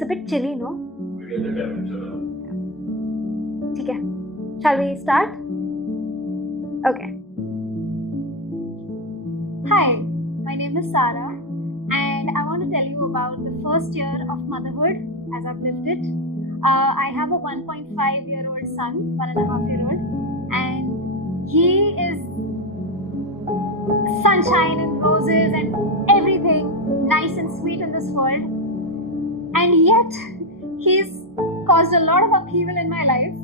It's a bit chilly, no? We get the temperature now. Okay. Shall we start? Okay. Hi, my name is Sarah, and I want to tell you about the first year of motherhood as I've lived it. I have a 1.5-year-old son, 1.5-year-old, and he is sunshine and roses and everything nice and sweet in this world. And yet, he's caused a lot of upheaval in my life.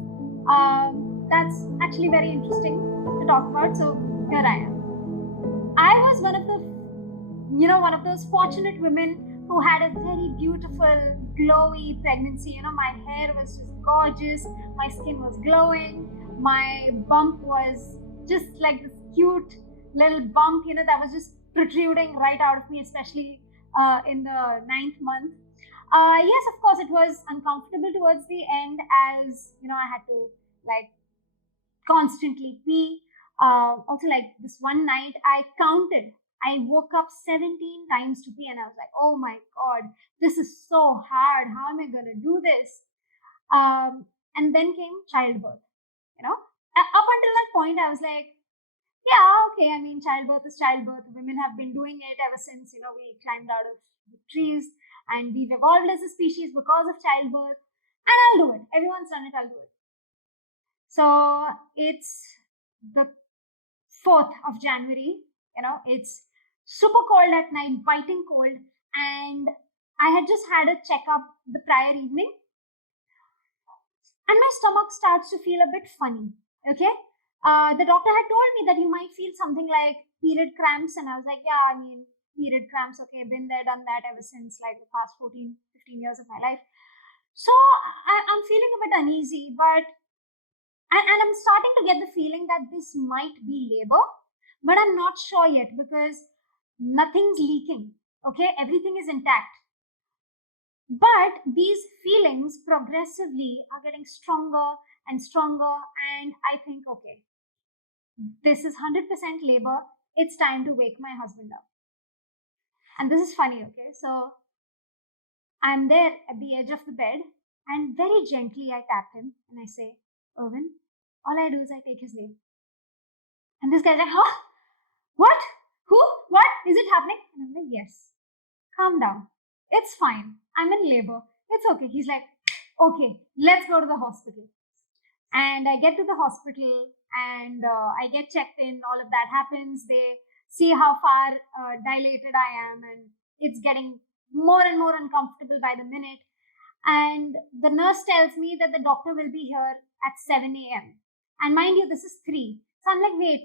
That's actually very interesting to talk about. So here I am. I was one of those fortunate women who had a very beautiful, glowy pregnancy. My hair was just gorgeous, my skin was glowing, my bump was just like this cute little bump, that was just protruding right out of me, especially in the 9th month. Yes, of course, it was uncomfortable towards the end, as I had to like constantly pee. Also, like this one night, I woke up 17 times to pee, and I was like, oh my god, this is so hard. How am I going to do this? And then came childbirth. Up until that point, I was like, yeah, okay. I mean, childbirth is childbirth. Women have been doing it ever since, we climbed out of the trees, and we've evolved as a species because of childbirth. And I'll do it. Everyone's done it, I'll do it. So it's the 4th of January. It's super cold at night, biting cold. And I had just had a checkup the prior evening. And my stomach starts to feel a bit funny. Okay. The doctor had told me that you might feel something like period cramps. And I was like, yeah, I mean, period cramps. Okay, been there, done that ever since like the past 14, 15 years of my life. So I'm feeling a bit uneasy, but and I'm starting to get the feeling that this might be labor, but I'm not sure yet because nothing's leaking. Okay, everything is intact. But these feelings progressively are getting stronger and stronger, and I think, okay, this is 100% labor. It's time to wake my husband up. And this is funny, okay? So I'm there at the edge of the bed, and very gently I tap him and I say, Irwin, all I do is I take his name. And this guy's like, huh? What? Who? What? Is it happening? And I'm like, yes. Calm down. It's fine. I'm in labor. It's okay. He's like, okay, let's go to the hospital. And I get to the hospital and I get checked in. All of that happens. They see how far dilated I am, and it's getting more and more uncomfortable by the minute. And the nurse tells me that the doctor will be here at 7 a.m. And mind you, this is 3. So I'm like, wait,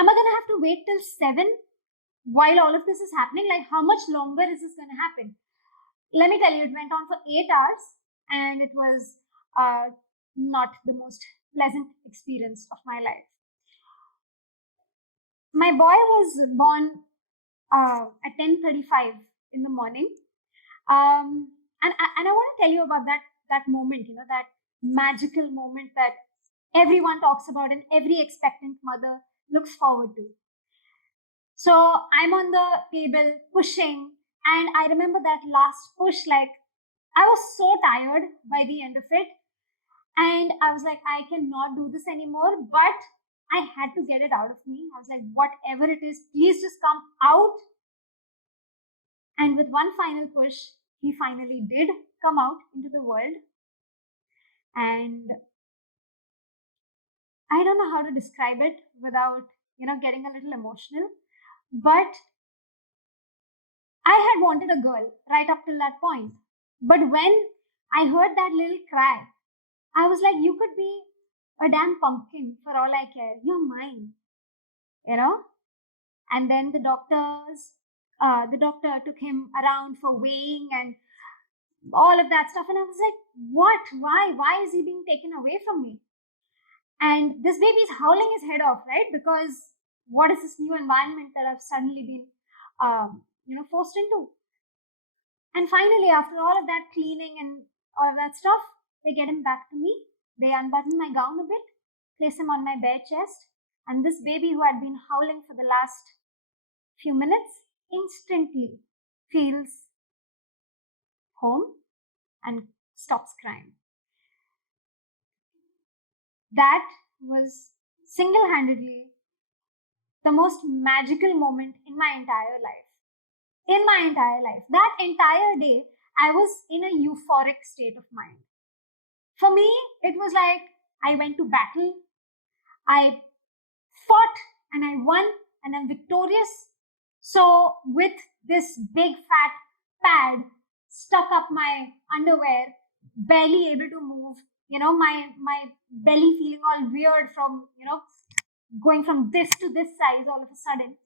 am I going to have to wait till 7 while all of this is happening? Like, how much longer is this going to happen? Let me tell you, it went on for 8 hours, and it was not the most pleasant experience of my life. My boy was born at 10:35 in the morning. And I want to tell you about that moment, that magical moment that everyone talks about and every expectant mother looks forward to. So I'm on the table pushing, and I remember that last push, like I was so tired by the end of it. And I was like, I cannot do this anymore, but I had to get it out of me. I was like, whatever it is, please just come out. And with one final push, he finally did come out into the world. And I don't know how to describe it without, getting a little emotional. But I had wanted a girl right up till that point. But when I heard that little cry, I was like, you could be a damn pumpkin for all I care. You're mine, And then the doctor took him around for weighing and all of that stuff. And I was like, what? Why is he being taken away from me? And this baby is howling his head off, right? Because what is this new environment that I've suddenly been, forced into? And finally, after all of that cleaning and all of that stuff, they get him back to me. They unbutton my gown a bit, place him on my bare chest, and this baby who had been howling for the last few minutes instantly feels home, and stops crying. That was single handedly the most magical moment in my entire life. In my entire life. That entire day, I was in a euphoric state of mind. For me, it was like I went to battle, I fought, and I won, and I'm victorious. So, with this big fat pad stuck up my underwear, barely able to move, my belly feeling all weird from, going from this to this size all of a sudden.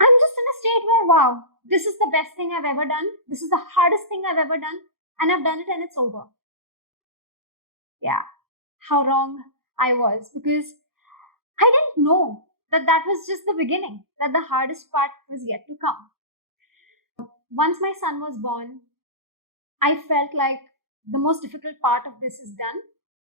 I'm just in a state where, wow, this is the best thing I've ever done. This is the hardest thing I've ever done. And I've done it and it's over. Yeah, how wrong I was, because I didn't know that that was just the beginning, that the hardest part was yet to come. Once my son was born, I felt like the most difficult part of this is done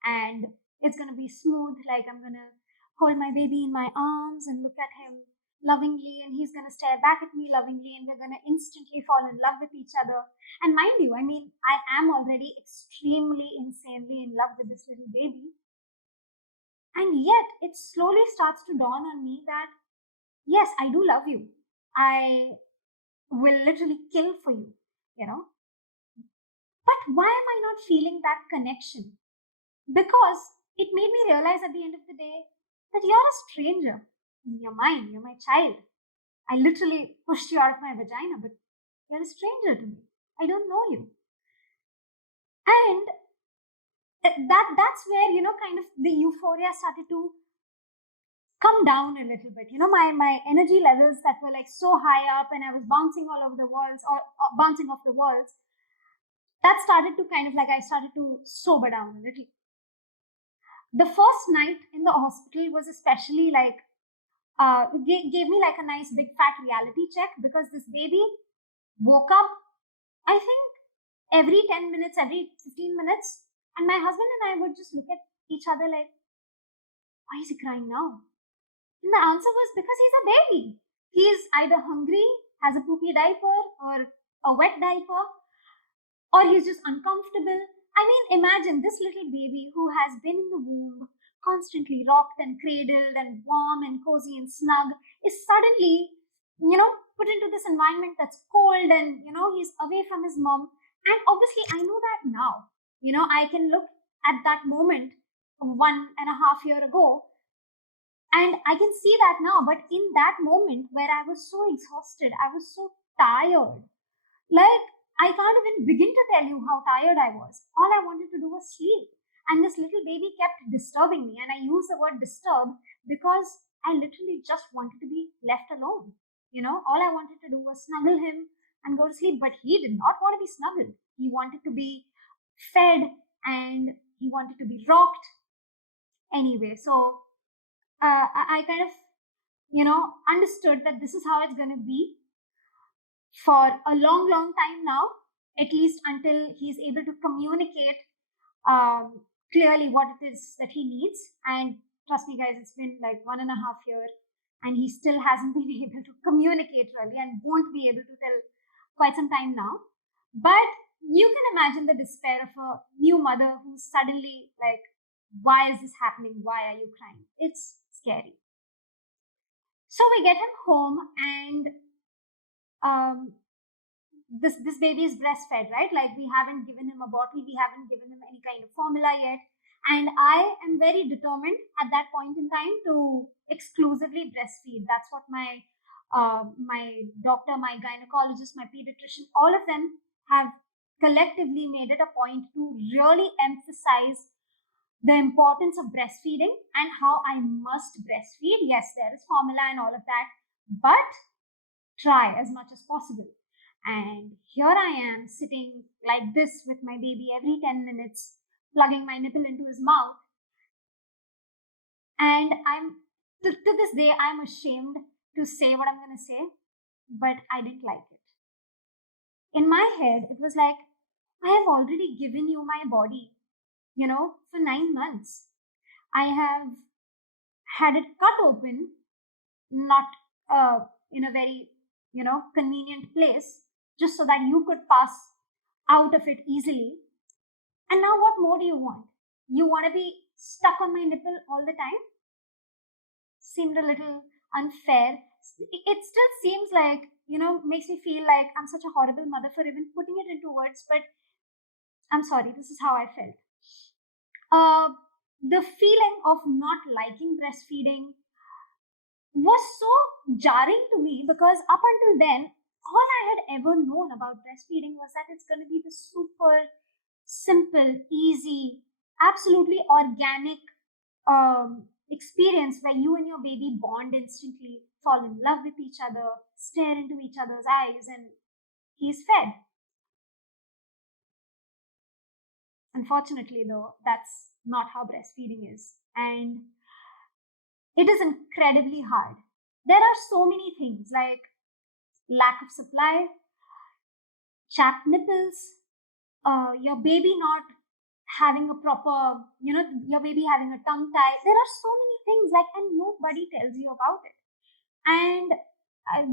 and it's going to be smooth. Like I'm going to hold my baby in my arms and look at him lovingly, and he's going to stare back at me lovingly, and we're going to instantly fall in love with each other. And mind you, I mean, I am already extremely insanely in love with this little baby. And yet it slowly starts to dawn on me that yes, I do love you. I will literally kill for you, you know. But why am I not feeling that connection? Because it made me realize at the end of the day that you're a stranger. You're mine, you're my child. I literally pushed you out of my vagina, but you're a stranger to me. I don't know you. And that's where, kind of the euphoria started to come down a little bit. My energy levels that were like so high up and I was bouncing all over the walls or bouncing off the walls, that started to kind of like I started to sober down a little. The first night in the hospital was especially like gave me like a nice big fat reality check, because this baby woke up, I think, every 10 minutes, every 15 minutes. And my husband and I would just look at each other like, why is he crying now? And the answer was because he's a baby. He's either hungry, has a poopy diaper, or a wet diaper, or he's just uncomfortable. I mean, imagine this little baby who has been in the womb, constantly rocked and cradled and warm and cozy and snug, is suddenly, put into this environment that's cold and, he's away from his mom. And obviously, I know that now. I can look at that moment 1.5 years ago and I can see that now. But in that moment where I was so exhausted, I was so tired, like, I can't even begin to tell you how tired I was. All I wanted to do was sleep. And this little baby kept disturbing me. And I use the word disturb because I literally just wanted to be left alone. All I wanted to do was snuggle him and go to sleep. But he did not want to be snuggled. He wanted to be fed and he wanted to be rocked. Anyway, so I kind of, understood that this is how it's going to be for a long, long time now, at least until he's able to communicate clearly what it is that he needs. And trust me, guys, it's been like 1.5 years and he still hasn't been able to communicate really and won't be able to till quite some time now. But you can imagine the despair of a new mother who's suddenly like, why is this happening? Why are you crying? It's scary. So we get him home and um, this baby is breastfed, right? Like we haven't given him a bottle, we haven't given him any kind of formula yet. And I am very determined at that point in time to exclusively breastfeed. That's what my doctor, my gynecologist, my pediatrician, all of them have collectively made it a point to really emphasize the importance of breastfeeding and how I must breastfeed. Yes, there is formula and all of that, but try as much as possible. And here I am sitting like this with my baby every 10 minutes, plugging my nipple into his mouth. And to this day, I'm ashamed to say what I'm going to say, but I didn't like it. In my head, it was like, I have already given you my body, for 9 months. I have had it cut open, not in a very, convenient place, just so that you could pass out of it easily. And now, what more do you want? You want to be stuck on my nipple all the time? Seemed a little unfair. It still seems like, makes me feel like I'm such a horrible mother for even putting it into words, but I'm sorry, this is how I felt. Uh, the feeling of not liking breastfeeding was so jarring to me because up until then, all I had ever known about breastfeeding was that it's going to be the super simple, easy, absolutely organic experience where you and your baby bond instantly, fall in love with each other, stare into each other's eyes, and he's fed. Unfortunately, though, that's not how breastfeeding is. And it is incredibly hard. There are so many things like lack of supply, chapped nipples, your baby not having a proper, your baby having a tongue tie. There are so many things like, and nobody tells you about it. And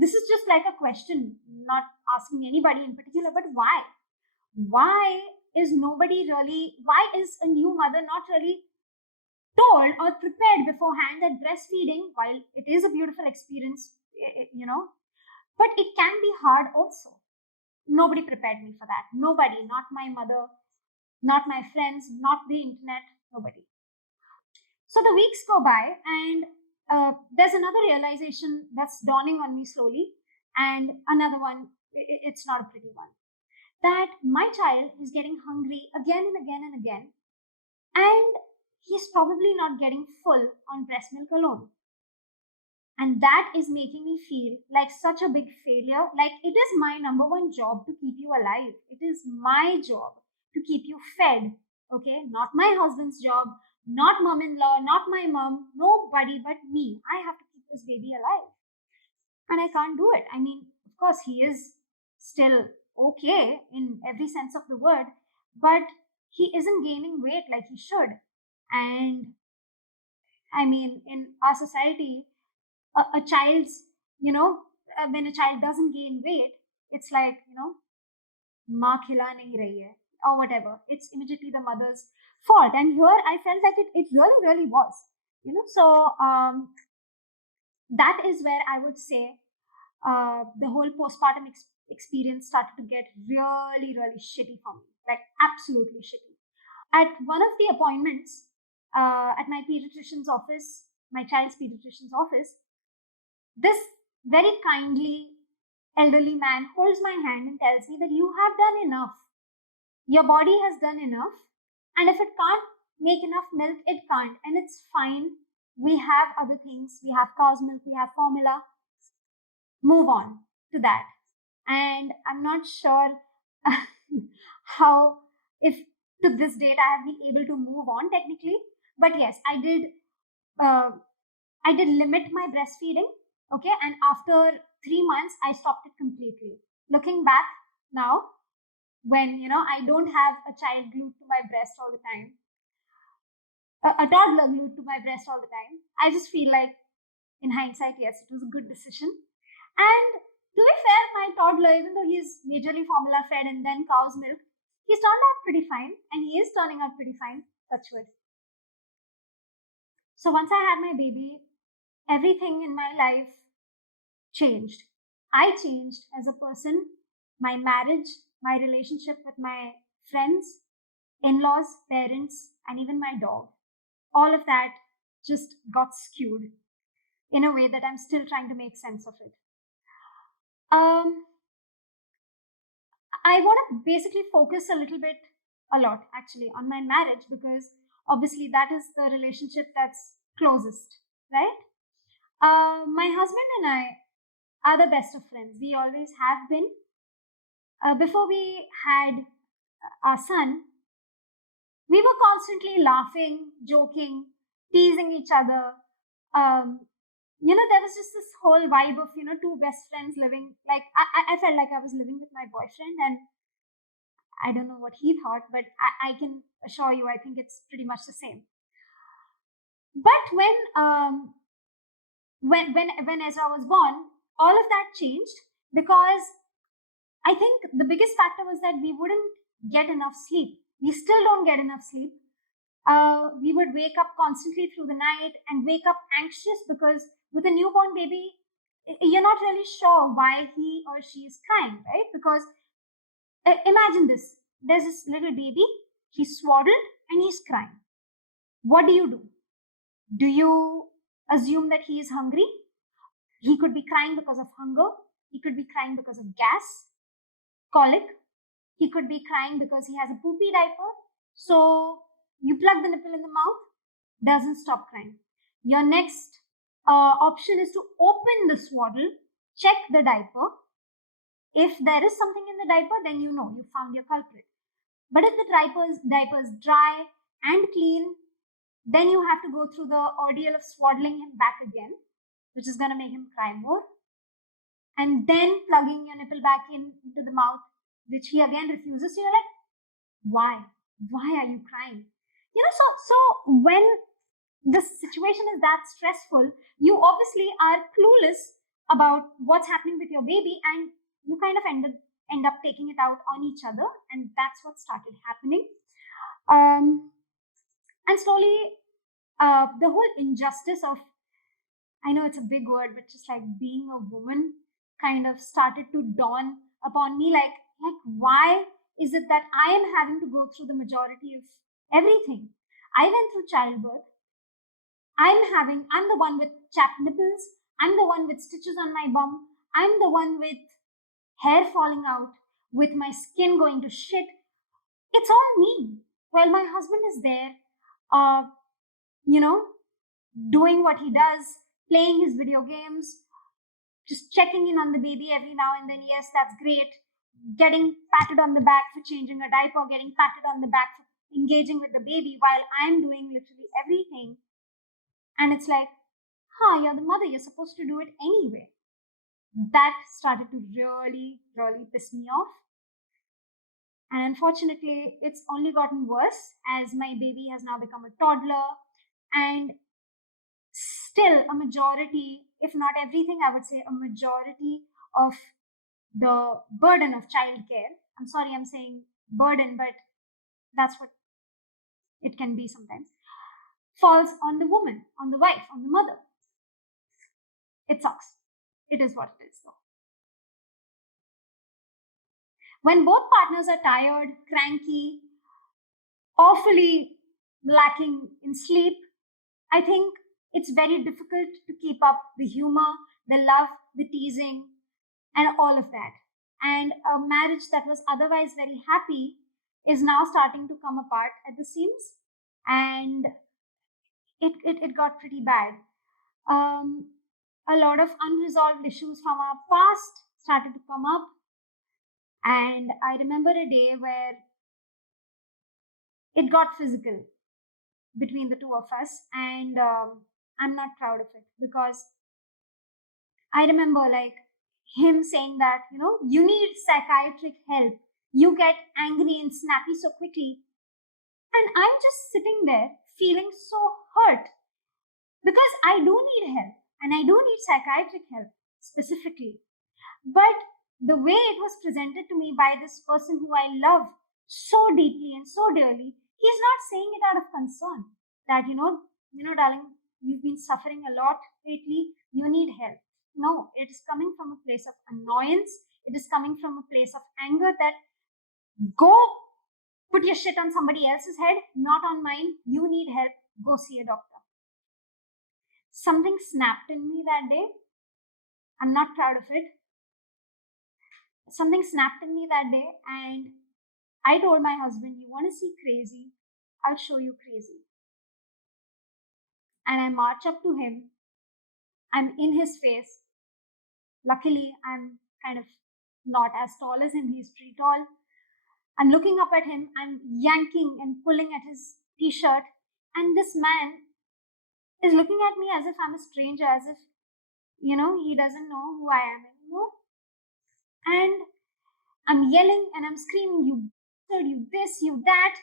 this is just like a question, not asking anybody in particular, but why? Why is nobody really, why is a new mother not really told or prepared beforehand that breastfeeding, while it is a beautiful experience, but it can be hard also. Nobody prepared me for that. Nobody, not my mother, not my friends, not the internet, nobody. So the weeks go by, and there's another realization that's dawning on me slowly, and another one, it's not a pretty one, that my child is getting hungry again and again and again, and he's probably not getting full on breast milk alone. And that is making me feel like such a big failure. Like, it is my number one job to keep you alive. It is my job to keep you fed. Okay, not my husband's job, not mom-in-law, not my mom, nobody but me. I have to keep this baby alive, and I can't do it. I mean, of course, he is still okay in every sense of the word, but he isn't gaining weight like he should. And I mean, in our society, a child's, when a child doesn't gain weight, it's like, maa khila nahi rahi hai, or whatever. It's immediately the mother's fault. And here I felt like it really, really was. So that is where I would say the whole postpartum experience started to get really, really shitty for me, like absolutely shitty. At one of the appointments at my pediatrician's office, my child's pediatrician's office, this very kindly elderly man holds my hand and tells me that you have done enough. Your body has done enough. And if it can't make enough milk, it can't. And it's fine. We have other things. We have cow's milk, we have formula. Move on to that. And I'm not sure how, if to this date I have been able to move on technically. But yes, uh, I did limit my breastfeeding. Okay. And after 3 months, I stopped it completely. Looking back now, when, I don't have a child glued to my breast all the time, a toddler glued to my breast all the time, I just feel like, in hindsight, yes, it was a good decision. And to be fair, my toddler, even though he's majorly formula fed and then cow's milk, he's turned out pretty fine, and he is turning out pretty fine, touch wood. So once I had my baby, everything in my life changed. I changed as a person, my marriage, my relationship with my friends, in laws, parents, and even my dog. All of that just got skewed in a way that I'm still trying to make sense of it. I want to basically focus a lot actually, on my marriage, because obviously that is the relationship that's closest, right? My husband and I are the best of friends. We always have been. Before we had our son, we were constantly laughing, joking, teasing each other. Um, there was just this whole vibe of, two best friends living. Like, I felt like I was living with my boyfriend, and I don't know what he thought, but I can assure you, I think it's pretty much the same. But when Ezra was born, all of that changed, because I think the biggest factor was that we wouldn't get enough sleep. We still don't get enough sleep. We would wake up constantly through the night and wake up anxious because with a newborn baby, you're not really sure why he or she is crying, right? Because imagine this, there's this little baby, he's swaddled and he's crying. What do? Do you assume that he is hungry? He could be crying because of hunger, he could be crying because of gas, colic, he could be crying because he has a poopy diaper. So you plug the nipple in the mouth, doesn't stop crying. Your next option is to open the swaddle, check the diaper. If there is something in the diaper, then you know you found your culprit. But if the diaper is dry and clean, then you have to go through the ordeal of swaddling him back again, which is going to make him cry more. And then plugging your nipple back into the mouth, which he again refuses. So you're like, why? Why are you crying? So when the situation is that stressful, you obviously are clueless about what's happening with your baby, and you kind of end up taking it out on each other, and that's what started happening. And slowly, the whole injustice of, I know it's a big word, but just like being a woman kind of started to dawn upon me. Like why is it that I am having to go through the majority of everything? I went through childbirth. I'm the one with chapped nipples. I'm the one with stitches on my bum. I'm the one with hair falling out, with my skin going to shit. It's all me. Well, my husband is there, uh, you know, doing what he does, playing his video games, just checking in on the baby every now and then. Yes, that's great. Getting patted on the back for changing a diaper, getting patted on the back for engaging with the baby while I'm doing literally everything. And it's like, you're the mother, you're supposed to do it anyway. That started to really, really piss me off. And unfortunately, it's only gotten worse as my baby has now become a toddler. And still, a majority, if not everything, I would say a majority of the burden of childcare. I'm sorry, I'm saying burden, but that's what it can be sometimes. Falls on the woman, on the wife, on the mother. It sucks. It is what it is, though. When both partners are tired, cranky, awfully lacking in sleep, I think it's very difficult to keep up the humor, the love, the teasing, and all of that. And a marriage that was otherwise very happy is now starting to come apart at the seams, and it got pretty bad. A lot of unresolved issues from our past started to come up, and I remember a day where it got physical between the two of us, and I'm not proud of it because I remember like him saying that, you need psychiatric help. You get angry and snappy so quickly. And I'm just sitting there feeling so hurt because I do need help and I do need psychiatric help specifically. But the way it was presented to me by this person who I love so deeply and so dearly, he's not saying it out of concern that, darling, you've been suffering a lot lately. You need help. No, it is coming from a place of annoyance. It is coming from a place of anger that go put your shit on somebody else's head, not on mine. You need help. Go see a doctor. Something snapped in me that day. I'm not proud of it. Something snapped in me that day, and I told my husband, you want to see crazy? I'll show you crazy. And I march up to him. I'm in his face. Luckily, I'm kind of not as tall as him. He's pretty tall. I'm looking up at him. I'm yanking and pulling at his t-shirt. And this man is looking at me as if I'm a stranger, as if, he doesn't know who I am anymore. And I'm yelling and I'm screaming, you bastard, you this, you that.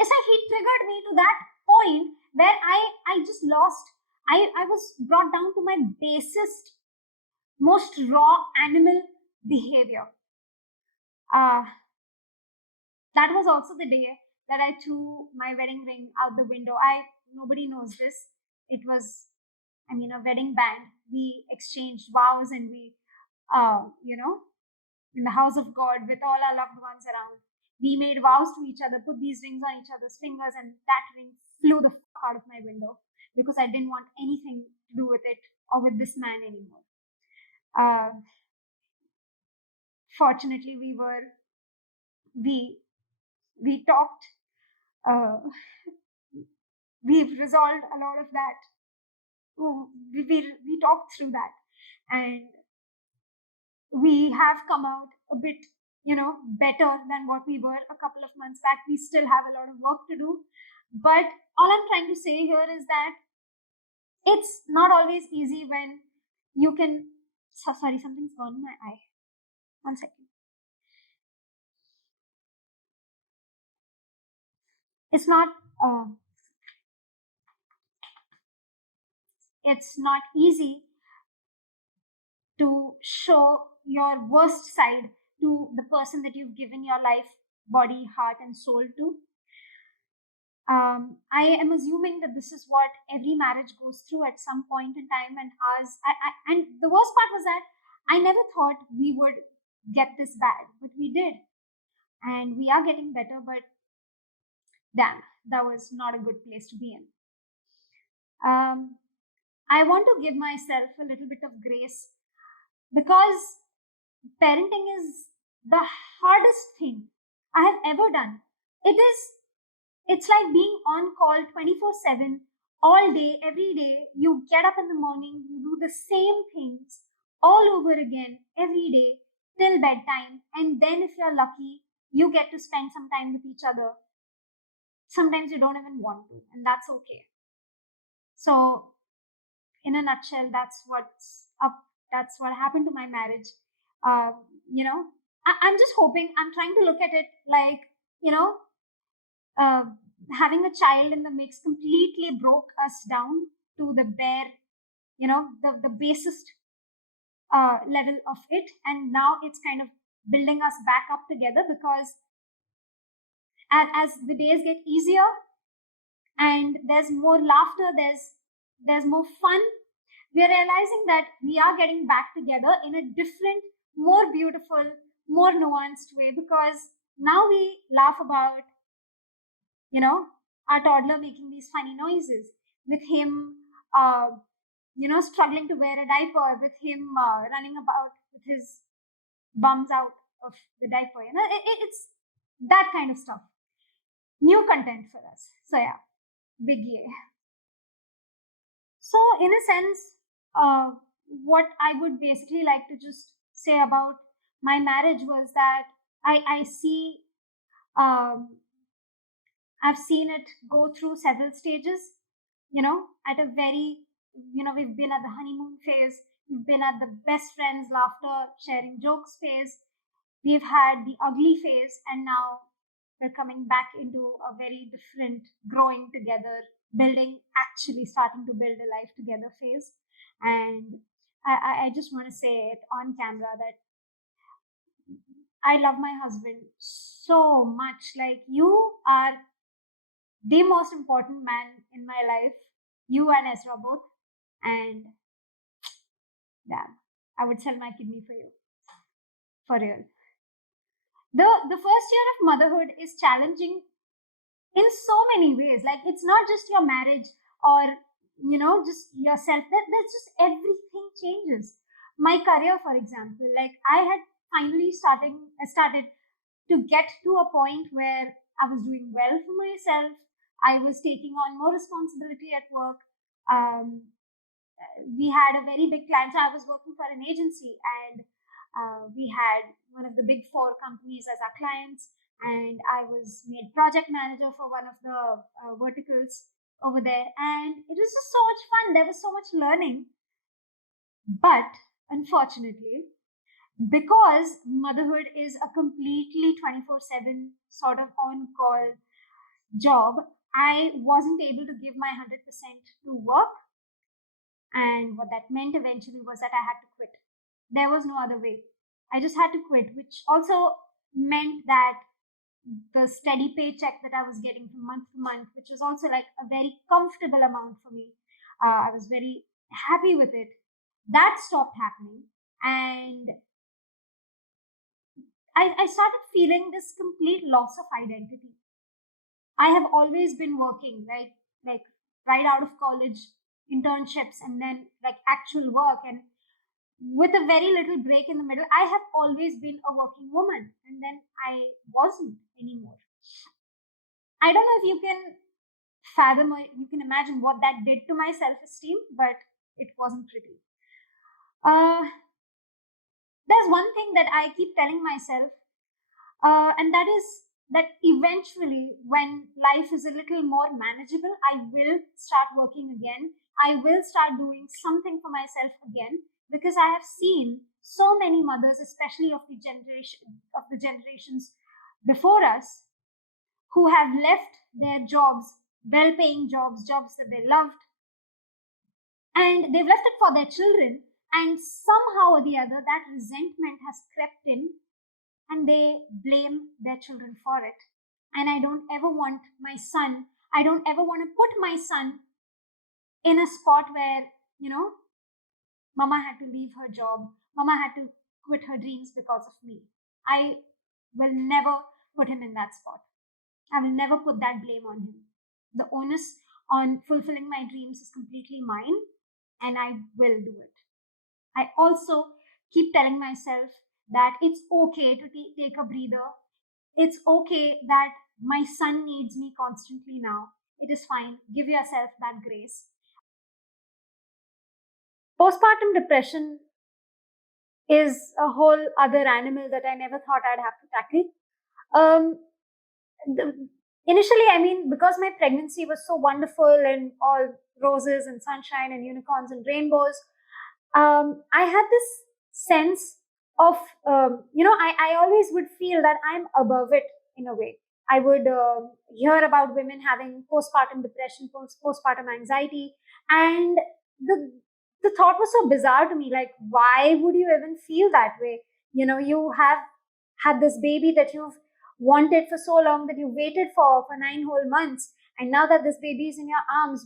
It's like he triggered me to that point where I just lost. I was brought down to my basest, most raw animal behavior. That was also the day that I threw my wedding ring out the window. Nobody knows this. It was, I mean, a wedding band. We exchanged vows, and we, you know, in the house of God with all our loved ones around. We made vows to each other, put these rings on each other's fingers, and that ring flew the fuck out of my window because I didn't want anything to do with it or with this man anymore. Uh, Fortunately, we we talked. Uh, we've resolved a lot of that. We talked through that, and we have come out a bit, better than what we were a couple of months back. We still have a lot of work to do, but all I'm trying to say here is that it's not always easy when you can. Sorry, something's gone in my eye. 1 second. It's not. Uh, it's not easy to show your worst side to the person that you've given your life, body, heart, and soul to. I am assuming that this is what every marriage goes through at some point in time, and ours. And the worst part was that I never thought we would get this bad, but we did, and we are getting better. But damn, that was not a good place to be in. I want to give myself a little bit of grace because parenting is the hardest thing I have ever done. It's like being on call 24/7 all day, every day. You get up in the morning, you do the same things all over again every day till bedtime. And then, if you're lucky, you get to spend some time with each other. Sometimes you don't even want to, and that's okay. So, in a nutshell, that's what's up. That's what happened to my marriage. Uh, you know, I'm just hoping, I'm trying to look at it like, you know, uh, having a child in the mix completely broke us down to the bare, the basest level of it. And now it's kind of building us back up together because as the days get easier and there's more laughter, there's more fun, we are realizing that we are getting back together in a different, more beautiful, more nuanced way because now we laugh about, our toddler making these funny noises, with him, struggling to wear a diaper, with him running about with his bums out of the diaper. It's that kind of stuff. New content for us. So yeah, big yay. So in a sense, what I would basically like to just say about my marriage was that I see, I've seen it go through several stages, at a very, we've been at the honeymoon phase, we've been at the best friends, laughter, sharing jokes phase, we've had the ugly phase, and now we're coming back into a very different growing together, building, actually starting to build a life together phase. And I just want to say it on camera that I love my husband so much. Like, you are the most important man in my life, you and Ezra both. And damn, I would sell my kidney for you, for real. The first year of motherhood is challenging in so many ways. Like, it's not just your marriage or, just yourself. That's just everything changes. My career, for example, like, I had finally started to get to a point where I was doing well for myself. I was taking on more responsibility at work. Um, we had a very big client. So I was working for an agency, and we had one of the big four companies as our clients. And I was made project manager for one of the verticals over there. And it was just so much fun. There was so much learning. But unfortunately, because motherhood is a completely 24/7 sort of on call job, I wasn't able to give my 100% to work. And what that meant eventually was that I had to quit. There was no other way. I just had to quit, which also meant that the steady paycheck that I was getting from month to month, which was also like a very comfortable amount for me. I was very happy with it. That stopped happening. And I started feeling this complete loss of identity. I have always been working, right? Like right out of college, internships, and then like actual work. And with a very little break in the middle, I have always been a working woman. And then I wasn't anymore. I don't know if you can fathom or you can imagine what that did to my self esteem, but it wasn't pretty. Uh, there's one thing that I keep telling myself, and that is that eventually, when life is a little more manageable, I will start working again. I will start doing something for myself again because I have seen so many mothers, especially of the generations before us, who have left their jobs, well-paying jobs, jobs that they loved, and they've left it for their children. And somehow or the other, that resentment has crept in and they blame their children for it. And I don't ever want my son, I don't ever want to put my son in a spot where, mama had to leave her job, mama had to quit her dreams because of me. I will never put him in that spot. I will never put that blame on him. The onus on fulfilling my dreams is completely mine, and I will do it. I also keep telling myself that it's okay to take a breather. It's okay that my son needs me constantly now. It is fine. Give yourself that grace. Postpartum depression is a whole other animal that I never thought I'd have to tackle. Um, Initially, I mean, because my pregnancy was so wonderful and all roses and sunshine and unicorns and rainbows, I had this sense of, I always would feel that I'm above it in a way. I would hear about women having postpartum depression, postpartum anxiety, and the the thought was so bizarre to me. Like, why would you even feel that way? You have had this baby that you've wanted for so long, that you waited for 9 whole months, and now that this baby is in your arms,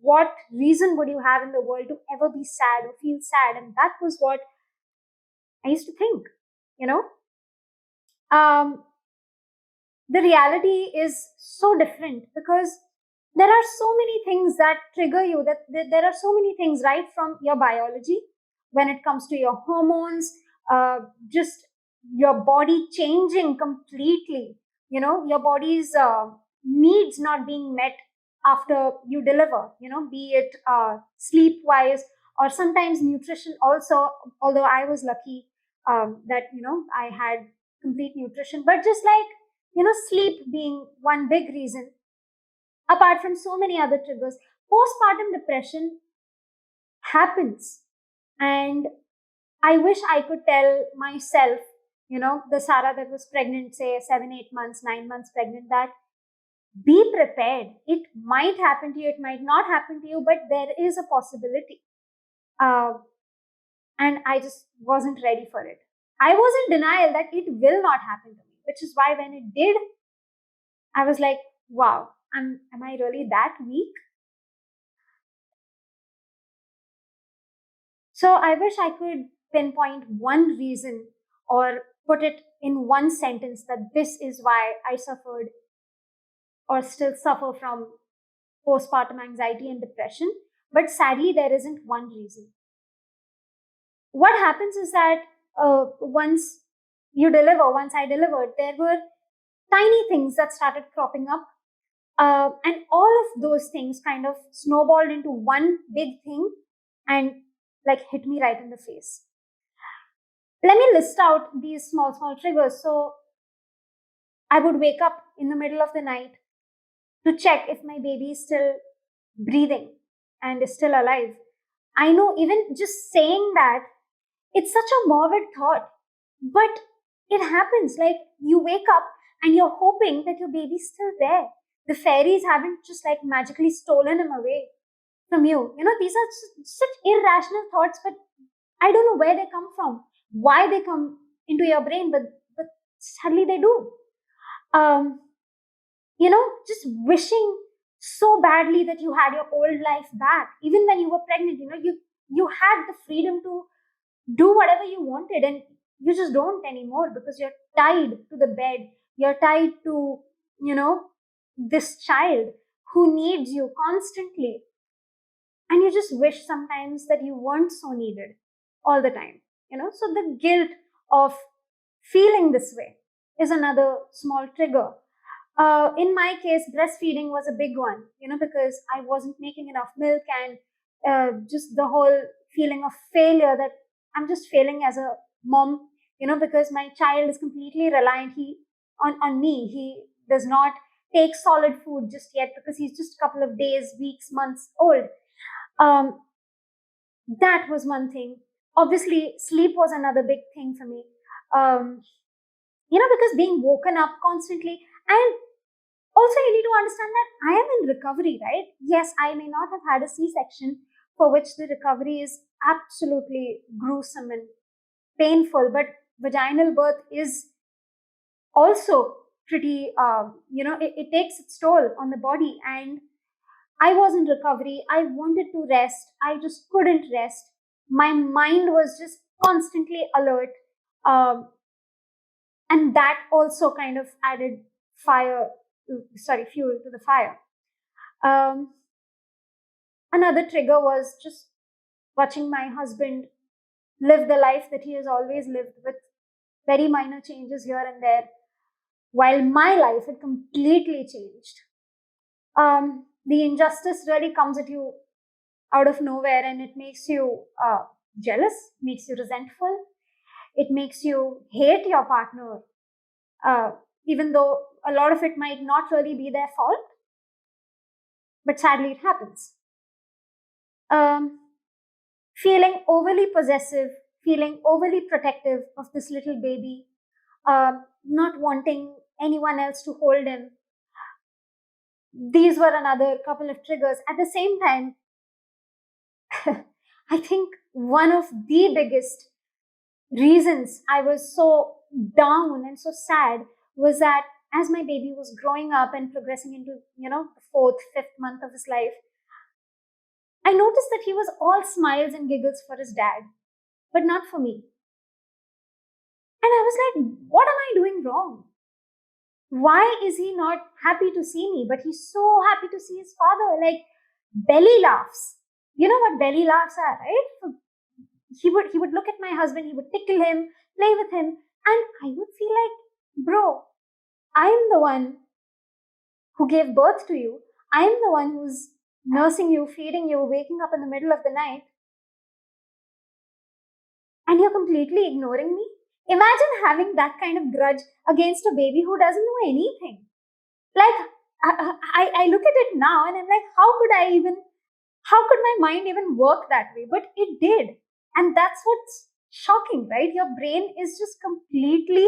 what reason would you have in the world to ever be sad or feel sad? And that was what I used to think, you know. Um, the reality is so different because there are so many things that trigger you, that there are so many things right from your biology when it comes to your hormones, just your body changing completely, your body's needs not being met after you deliver, be it sleep wise or sometimes nutrition also, although I was lucky that I had complete nutrition, but just like sleep being one big reason, apart from so many other triggers. Postpartum depression happens. And I wish I could tell myself, the Sarah that was pregnant, say 7, 8 months, 9 months pregnant, that be prepared. It might happen to you, it might not happen to you, but there is a possibility. Uh, and I just wasn't ready for it. I was in denial that it will not happen to me, which is why when it did, I was like, wow, am I really that weak? So I wish I could pinpoint one reason or put it in one sentence that this is why I suffered or still suffer from postpartum anxiety and depression. But sadly, there isn't one reason. What happens is that once I delivered, there were tiny things that started cropping up. And all of those things kind of snowballed into one big thing and like hit me right in the face. Let me list out these small triggers. So I would wake up in the middle of the night to check if my baby is still breathing and is still alive. I know even just saying that, it's such a morbid thought, but it happens. Like, you wake up and you're hoping that your baby's still there. The fairies haven't just like magically stolen him away from you. These are such irrational thoughts, but I don't know where they come from, why they come into your brain, but sadly they do. Um, just wishing so badly that you had your old life back. Even when you were pregnant, you had the freedom to do whatever you wanted, and you just don't anymore because you're tied to the bed. You're tied to, you know, this child who needs you constantly. And you just wish sometimes that you weren't so needed all the time. So the guilt of feeling this way is another small trigger. In my case, breastfeeding was a big one, because I wasn't making enough milk, and just the whole feeling of failure, that I'm just failing as a mom, because my child is completely reliant on me. He does not take solid food just yet because he's just a couple of days, weeks, months old. Um, that was one thing. Obviously, sleep was another big thing for me. Um, because being woken up constantly, and also you need to understand that I am in recovery, right? Yes, I may not have had a C-section, for which the recovery is absolutely gruesome and painful, but vaginal birth is also pretty, it takes its toll on the body. And I was in recovery. I wanted to rest. I just couldn't rest. My mind was just constantly alert. Um, and that also kind of added fuel to the fire. Um, Another trigger was just watching my husband live the life that he has always lived, with very minor changes here and there, while my life had completely changed. The injustice really comes at you out of nowhere, and it makes you jealous, makes you resentful, it makes you hate your partner, uh, even though a lot of it might not really be their fault, but sadly it happens. Um, Feeling overly possessive, feeling overly protective of this little baby, not wanting anyone else to hold him. These were another couple of triggers. At the same time, I think one of the biggest reasons I was so down and so sad was that as my baby was growing up and progressing into, the fourth, fifth month of his life, I noticed that he was all smiles and giggles for his dad, but not for me. And I was like, what am I doing wrong? Why is he not happy to see me? But he's so happy to see his father. Like belly laughs. You know what belly laughs are, right? So he would look at my husband, he would tickle him, play with him, and I would feel like, bro, I'm the one who gave birth to you. I'm the one who's nursing you, feeding you, waking up in the middle of the night, and you're completely ignoring me. Imagine having that kind of grudge against a baby who doesn't know anything. Like, I look at it now and I'm like, how could my mind even work that way? But it did. And that's what's shocking, right? Your brain is just completely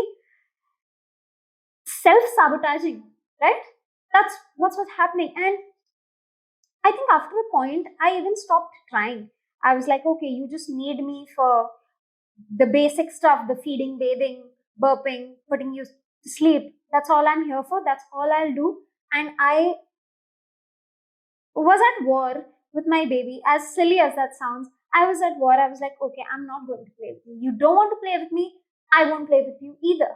self-sabotaging, right? That's what's happening. And I think after a point, I even stopped trying. I was like, okay, you just need me for the basic stuff, the feeding, bathing, burping, putting you to sleep. That's all I'm here for. That's all I'll do. And I was at war with my baby. As silly as that sounds, I was at war. I was like, okay, I'm not going to play with you. You don't want to play with me. I won't play with you either.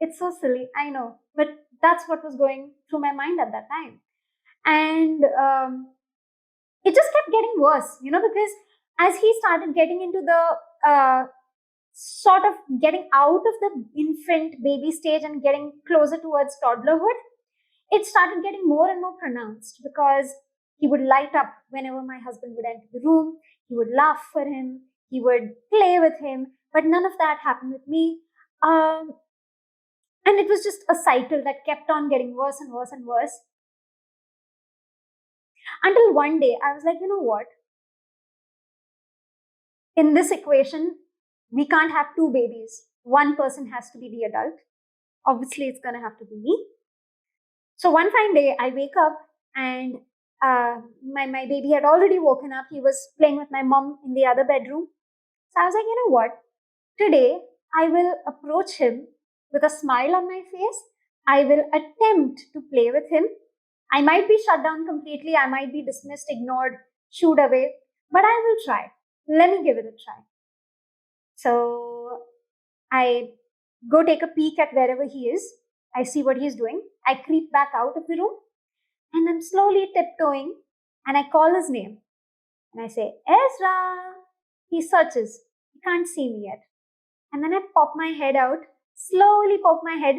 It's so silly, I know. But that's what was going through my mind at that time. And it just kept getting worse, because as he started getting into the sort of getting out of the infant baby stage and getting closer towards toddlerhood, it started getting more and more pronounced, because he would light up whenever my husband would enter the room. He would laugh for him. He would play with him. But none of that happened with me. And it was just a cycle that kept on getting worse and worse and worse. Until one day, I was like, you know what? In this equation, we can't have two babies. One person has to be the adult. Obviously, it's going to have to be me. So one fine day, I wake up and my baby had already woken up. He was playing with my mom in the other bedroom. So I was like, you know what? Today, I will approach him with a smile on my face, I will attempt to play with him. I might be shut down completely, I might be dismissed, ignored, shooed away, but I will try. Let me give it a try. So I go take a peek at wherever he is. I see what he's doing. I creep back out of the room and I'm slowly tiptoeing and I call his name and I say, Ezra. He searches. He can't see me yet. And then I pop my head out, slowly poke my head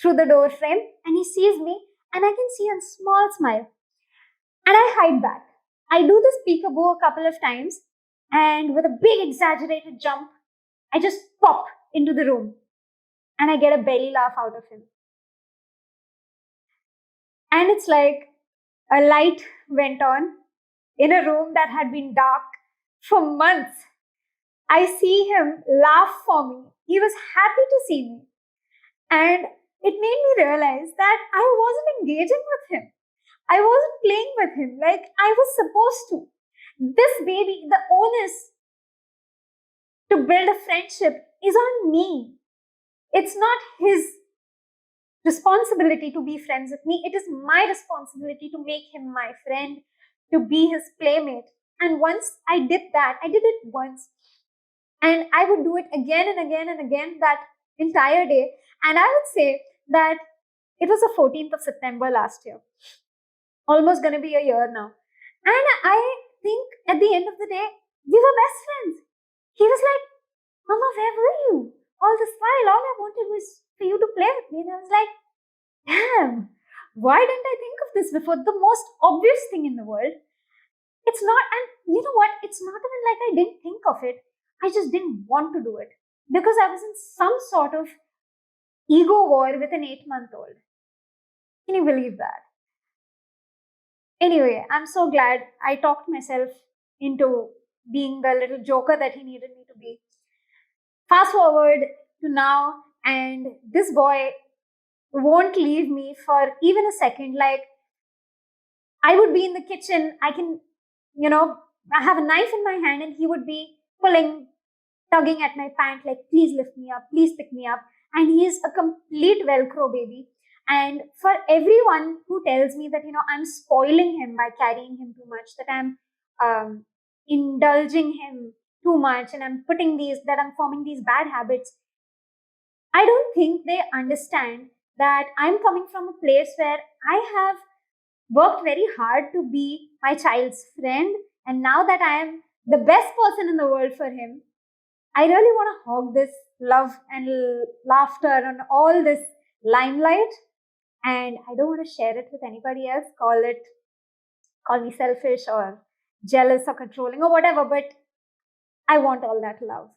through the door frame, and he sees me and I can see a small smile. And I hide back. I do this peekaboo a couple of times, and with a big exaggerated jump, I just pop into the room and I get a belly laugh out of him. And it's like a light went on in a room that had been dark for months. I see him laugh for me. He was happy to see me. And it made me realize that I wasn't engaging with him. I wasn't playing with him like I was supposed to. This baby, the onus to build a friendship is on me. It's not his responsibility to be friends with me. It is my responsibility to make him my friend, to be his playmate. And once I did that, I did it once. And I would do it again and again and again that entire day. And I would say that it was the 14th of September last year, almost going to be a year now. And I think at the end of the day, we were best friends. He was like, Mama, where were you? All this while, all I wanted was for you to play with me. And I was like, damn, why didn't I think of this before? The most obvious thing in the world. It's not, and you know what? It's not even like I didn't think of it. I just didn't want to do it because I was in some sort of ego war with an 8-month-old. Can you believe that? Anyway, I'm so glad I talked myself into being the little joker that he needed me to be. Fast forward to now, and this boy won't leave me for even a second. Like, I would be in the kitchen, I have a knife in my hand, and he would be pulling, tugging at my pant, like, please lift me up, please pick me up. And he's a complete Velcro baby. And for everyone who tells me that, I'm spoiling him by carrying him too much, that I'm indulging him too much, and that I'm forming these bad habits, I don't think they understand that I'm coming from a place where I have worked very hard to be my child's friend. And now that I am the best person in the world for him, I really want to hog this love and laughter and all this limelight. And I don't want to share it with anybody else, call me selfish or jealous or controlling or whatever, but I want all that love.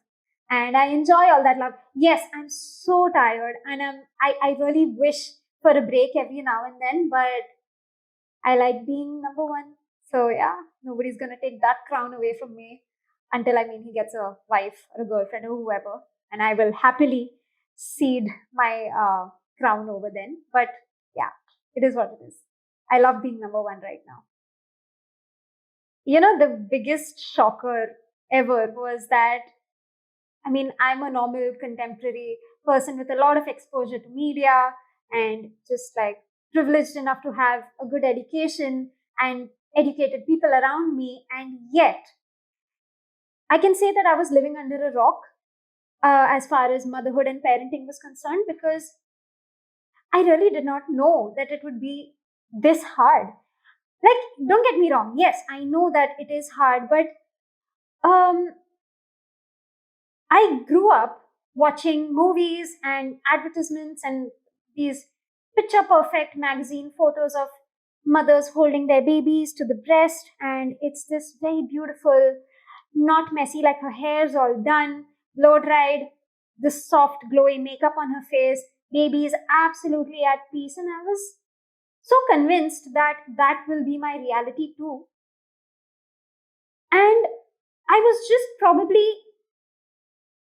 And I enjoy all that love. Yes, I'm so tired and I really wish for a break every now and then, but I like being number one. So yeah, nobody's gonna take that crown away from me until he gets a wife or a girlfriend or whoever, and I will happily cede my crown over then. But yeah, it is what it is. I love being number one right now. The biggest shocker ever was that I'm a normal contemporary person with a lot of exposure to media and just like privileged enough to have a good education and educated people around me. And yet, I can say that I was living under a rock as far as motherhood and parenting was concerned, because I really did not know that it would be this hard. Like, don't get me wrong. Yes, I know that it is hard, but um, I grew up watching movies and advertisements and these picture perfect magazine photos of mothers holding their babies to the breast, and it's this very beautiful, not messy, like her hair's all done, blow dried, this soft, glowy makeup on her face. Baby is absolutely at peace, and I was so convinced that that will be my reality too. And I was just probably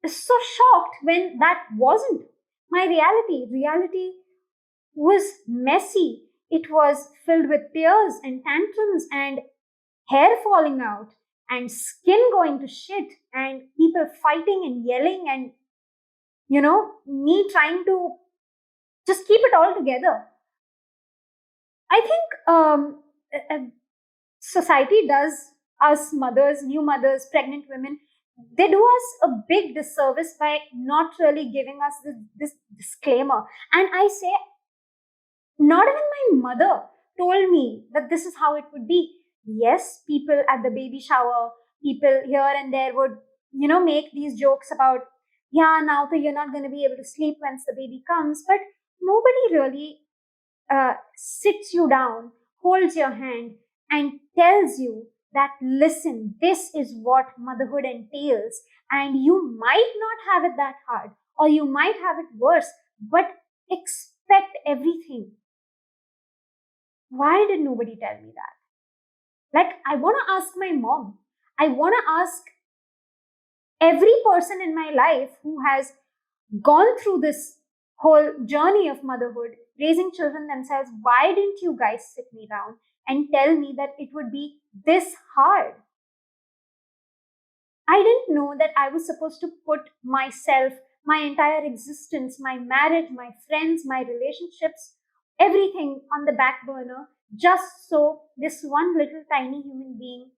so shocked when that wasn't my reality. Reality was messy. It was filled with tears and tantrums and hair falling out and skin going to shit and people fighting and yelling and, me trying to just keep it all together. I think uh, society does us mothers, new mothers, pregnant women, they do us a big disservice by not really giving us this disclaimer. And I say, not even my mother told me that this is how it would be. Yes, people at the baby shower, people here and there would, make these jokes about, yeah, now that you're not going to be able to sleep once the baby comes. But nobody really sits you down, holds your hand, and tells you that, listen, this is what motherhood entails, and you might not have it that hard, or you might have it worse, but expect everything. Why did nobody tell me that? Like, I want to ask my mom. I want to ask every person in my life who has gone through this whole journey of motherhood, raising children themselves, why didn't you guys sit me down and tell me that it would be this hard? I didn't know that I was supposed to put myself, my entire existence, my marriage, my friends, my relationships, everything on the back burner just so this one little tiny human being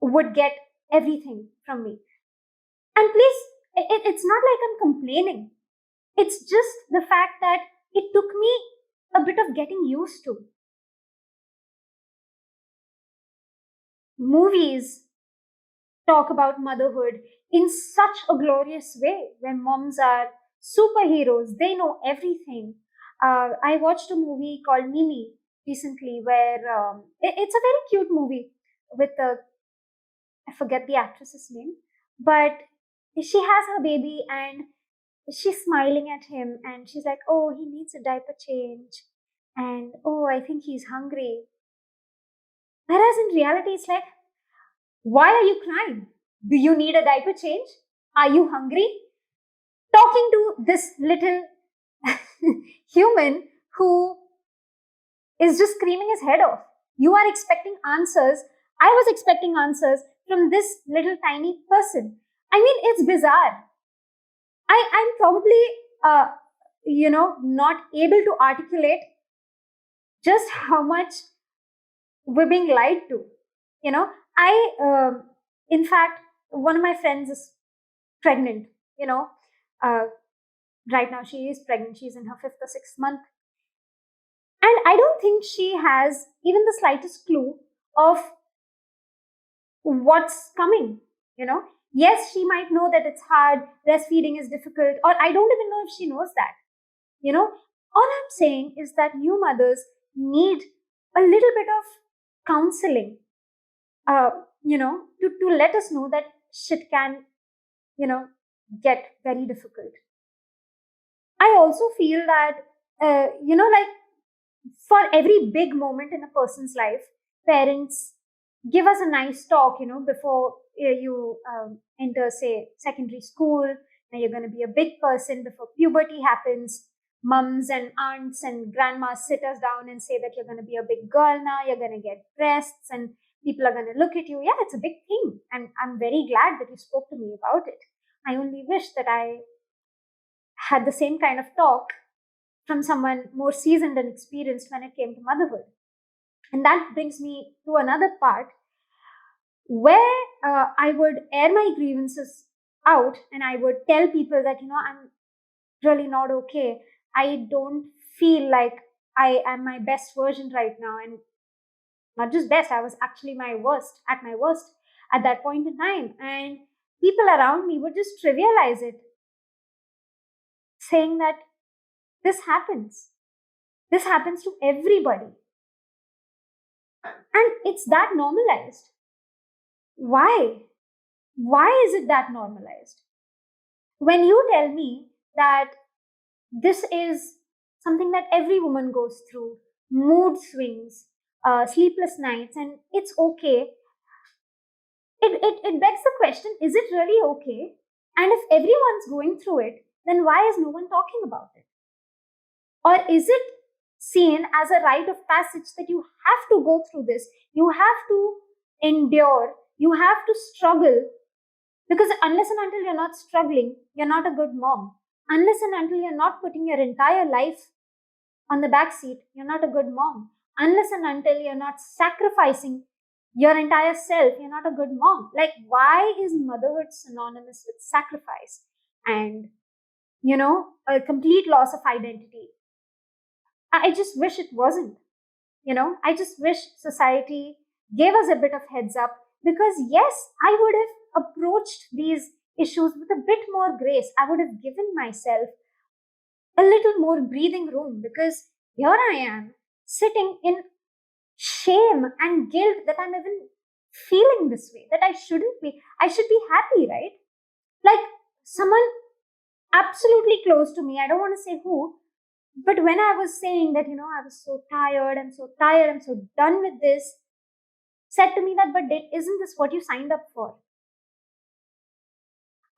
would get everything from me. And please, it's not like I'm complaining. It's just the fact that it took me a bit of getting used to. Movies talk about motherhood in such a glorious way, where moms are superheroes, they know everything. I watched a movie called Mimi recently, where it's a very cute movie with I forget the actress's name, but she has her baby and she's smiling at him and she's like, oh, he needs a diaper change. And oh, I think he's hungry. Whereas in reality, it's like, why are you crying? Do you need a diaper change? Are you hungry? Talking to this little human who is just screaming his head off. You are expecting answers. I was expecting answers from this little tiny person. I mean, it's bizarre. I'm probably, uh, not able to articulate just how much we're being lied to. You know, in fact, one of my friends is pregnant, uh, right now she is pregnant. She's in her fifth or sixth month. And I don't think she has even the slightest clue of what's coming, you know. Yes, she might know that it's hard, breastfeeding is difficult, or I don't even know if she knows that, All I'm saying is that new mothers need a little bit of counseling, to let us know that shit can, you know, get very difficult. I also feel that, like for every big moment in a person's life, parents give us a nice talk, before you enter, say, secondary school. Now you're going to be a big person before puberty happens. Mums and aunts and grandmas sit us down and say that you're going to be a big girl now, you're going to get breasts, and people are going to look at you. Yeah, it's a big thing. And I'm very glad that you spoke to me about it. I only wish that I had the same kind of talk from someone more seasoned and experienced when it came to motherhood. And that brings me to another part where I would air my grievances out and I would tell people that, I'm really not okay. I don't feel like I am my best version right now. And not just best, I was actually my worst at that point in time. And people around me would just trivialize it, saying that this happens. This happens to everybody. And it's that normalized. Why? Why is it that normalized? When you tell me that this is something that every woman goes through, mood swings, sleepless nights, and it's okay, it begs the question, is it really okay? And if everyone's going through it, then why is no one talking about it? Or is it seen as a rite of passage that you have to go through this, you have to endure, you have to struggle, because unless and until you're not struggling, you're not a good mom. Unless and until you're not putting your entire life on the back seat, you're not a good mom. Unless and until you're not sacrificing your entire self, you're not a good mom. Like, why is motherhood synonymous with sacrifice and, a complete loss of identity? I just wish it wasn't. I just wish society gave us a bit of heads up, because yes, I would have approached these issues with a bit more grace. I would have given myself a little more breathing room, because here I am sitting in shame and guilt that I'm even feeling this way, that I shouldn't be. I should be happy, right? Like, someone absolutely close to me, I don't want to say who, but when I was saying that, I was so tired, I'm so done with this, said to me that, but isn't this what you signed up for?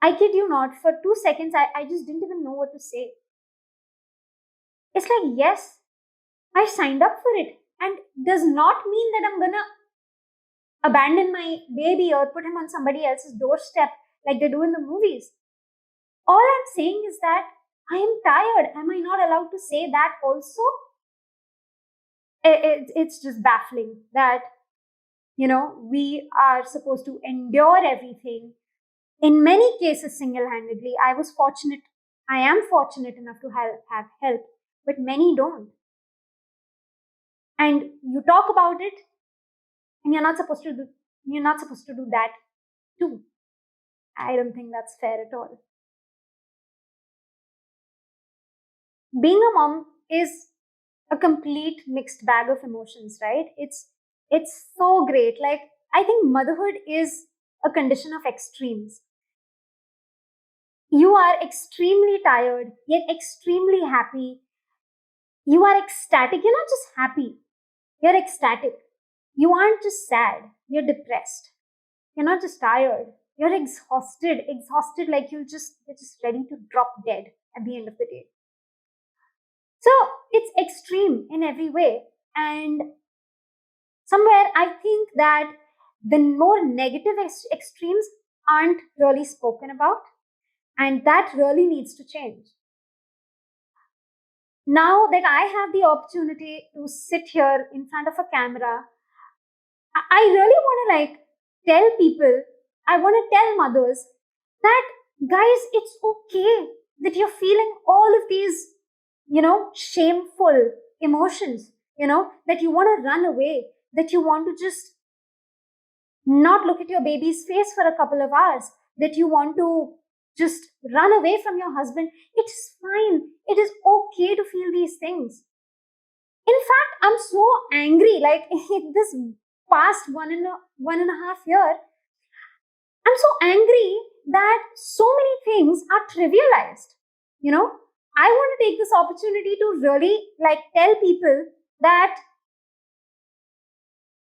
I kid you not, for 2 seconds, I just didn't even know what to say. It's like, yes, I signed up for it. And does not mean that I'm gonna abandon my baby or put him on somebody else's doorstep like they do in the movies. All I'm saying is that I am tired. Am I not allowed to say that also? It's just baffling that, we are supposed to endure everything. In many cases, single handedly. I am fortunate enough to have help, but many don't. And you talk about it, and you're not supposed to do that too. I don't think that's fair at all. Being a mom is a complete mixed bag of emotions, right? It's so great. Like, I think motherhood is a condition of extremes. You are extremely tired, yet extremely happy. You are ecstatic. You're not just happy, you're ecstatic. You aren't just sad, you're depressed. You're not just tired, you're exhausted, like you're just ready to drop dead at the end of the day. So it's extreme in every way. And somewhere I think that the more negative extremes aren't really spoken about, and that really needs to change. Now that I have the opportunity to sit here in front of a camera, I really want to tell people, I want to tell mothers that, guys, it's okay that you're feeling all of these, shameful emotions, that you want to run away, that you want to just not look at your baby's face for a couple of hours, that you want to just run away from your husband. It's fine. It is okay to feel these things. In fact, I'm so angry. Like, this past one and a half year, I'm so angry that so many things are trivialized. You know, I want to take this opportunity to really tell people that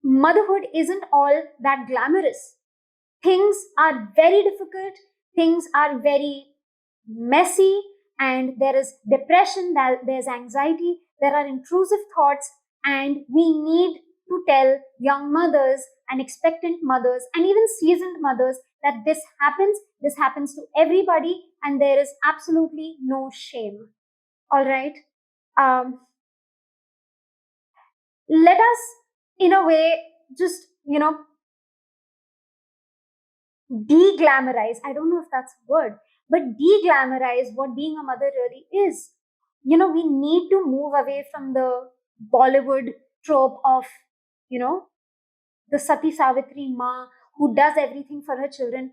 motherhood isn't all that glamorous. Things are very difficult, things are very messy, and there is depression, there's anxiety, there are intrusive thoughts, and we need to tell young mothers and expectant mothers and even seasoned mothers that this happens to everybody, and there is absolutely no shame. All right. um, Let us, in a way, just de-glamorize, I don't know if that's a word, but de-glamorize what being a mother really is. We need to move away from the Bollywood trope of, you know the Sati Savitri ma who does everything for her children,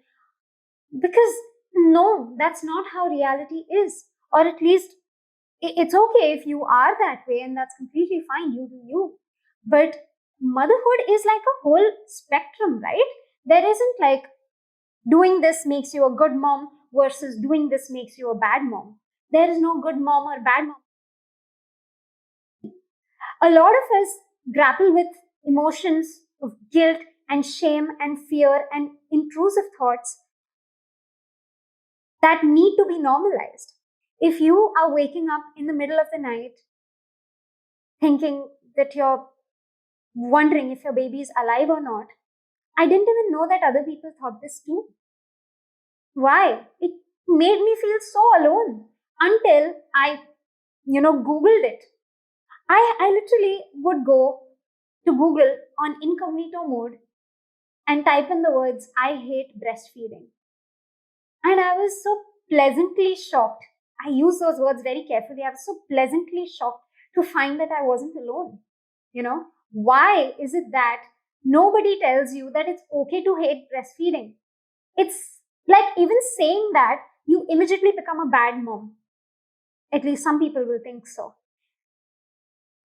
because no, that's not how reality is. Or at least, it's okay if you are that way, and that's completely fine, you do you. But motherhood is like a whole spectrum, right? There isn't doing this makes you a good mom versus doing this makes you a bad mom. There is no good mom or bad mom. A lot of us grapple with emotions of guilt and shame and fear and intrusive thoughts that need to be normalized. If you are waking up in the middle of the night thinking that you're wondering if your baby is alive or not, I didn't even know that other people thought this too. Why? It made me feel so alone. until I, Googled it. I literally would go to Google on incognito mode and type in the words, I hate breastfeeding. And I was so pleasantly shocked. I use those words very carefully. I was so pleasantly shocked to find that I wasn't alone. Why is it that nobody tells you that it's okay to hate breastfeeding? It's like even saying that, you immediately become a bad mom. At least some people will think so.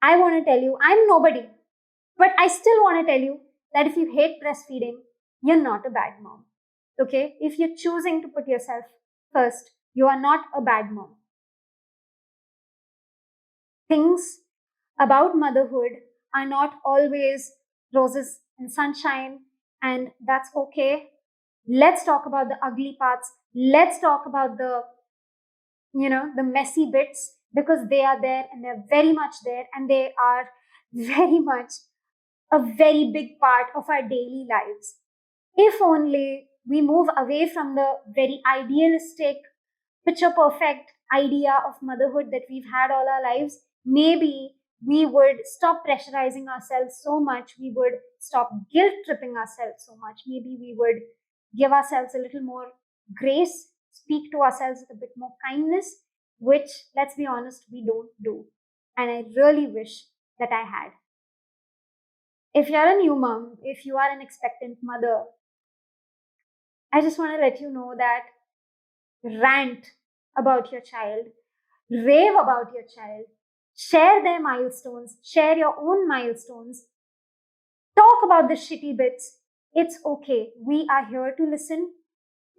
I want to tell you, I'm nobody, but I still want to tell you that if you hate breastfeeding, you're not a bad mom. Okay? If you're choosing to put yourself first, you are not a bad mom. Things about motherhood are not always roses and sunshine, and that's okay. Let's talk about the ugly parts. Let's talk about the messy bits, because they are there and they're very much there, and they are very much a very big part of our daily lives. If only we move away from the very idealistic, picture perfect idea of motherhood that we've had all our lives, maybe we would stop pressurizing ourselves so much. We would stop guilt tripping ourselves so much. Maybe we would give ourselves a little more grace, speak to ourselves with a bit more kindness, which, let's be honest, we don't do. And I really wish that I had. If you're a new mom, if you are an expectant mother, I just want to let you know that rant about your child, rave about your child, share their milestones, share your own milestones, talk about the shitty bits. It's okay. We are here to listen.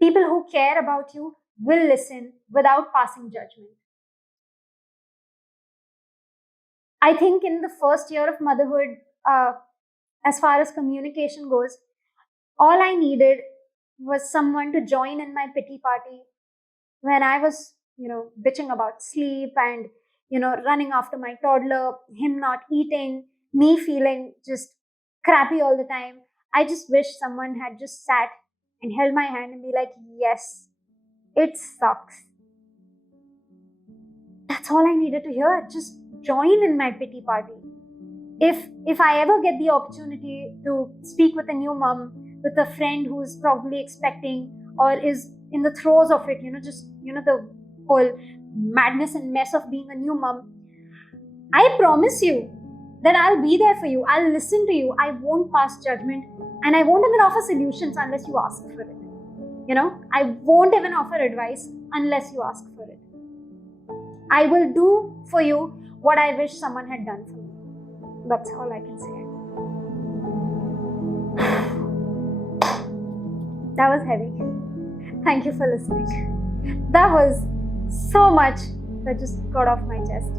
People who care about you will listen without passing judgment. I think in the first year of motherhood, as far as communication goes, all I needed was someone to join in my pity party when I was, bitching about sleep and, running after my toddler, him not eating, me feeling just crappy all the time. I just wish someone had just sat and held my hand and be like, yes, it sucks. That's all I needed to hear. Just join in my pity party. If I ever get the opportunity to speak with a new mom, with a friend who's probably expecting or is in the throes of it, the whole madness and mess of being a new mom, I promise you that I'll be there for you. I'll listen to you. I won't pass judgment, and I won't even offer solutions unless you ask for it. I won't even offer advice unless you ask for it. I will do for you what I wish someone had done for me. That's all I can say. That was heavy. Thank you for listening. That was so much that just got off my chest.